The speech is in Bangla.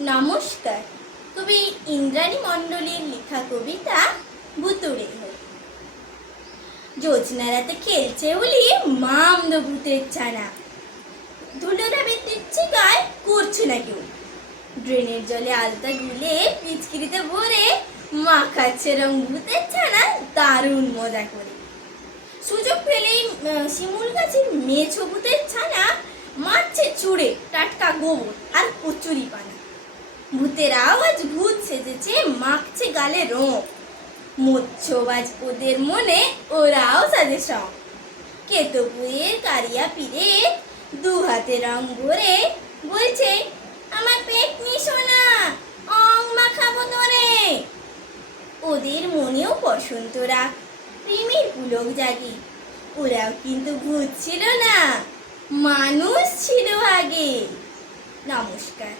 নমস্কার। কবি ইন্দ্রাণী মণ্ডলের লেখা কবিতা ভুতুড়ে হই। জ্যোৎস্না রাতে খেলছে বলি মামদ ভূতের ছানা, ধুলোরা দিচ্ছে গায়ে করছে না কেউ। ড্রেনের জলে আলতা গুলে পিচকিরিতে ভরে মাখাচ্ছে রং ভূতের ছানা দারুণ মজা করে। সুযোগ পেলেই শিমুল গাছের মেছো ভূতের ছানা মারছে চুড়ে টাটকা গোবর আর কচুরি পানা। ভূতের আওয়াজ ভূত সেজেছে, মাখছে গালে রং। মৎস্যবাজ ওদের মনে, ওরাও সাজে সং। কেতপুরের কারিয়া পিরে দু হাতে রং ভরে বলছে, আমার পেট নিশো না, অং মাখাবো তোরে। ওদের মনেও বসন্ত রাগ, প্রেমের পুলক জাগে। ওরাও কিন্তু ভূত ছিল না, মানুষ ছিল আগে। নমস্কার।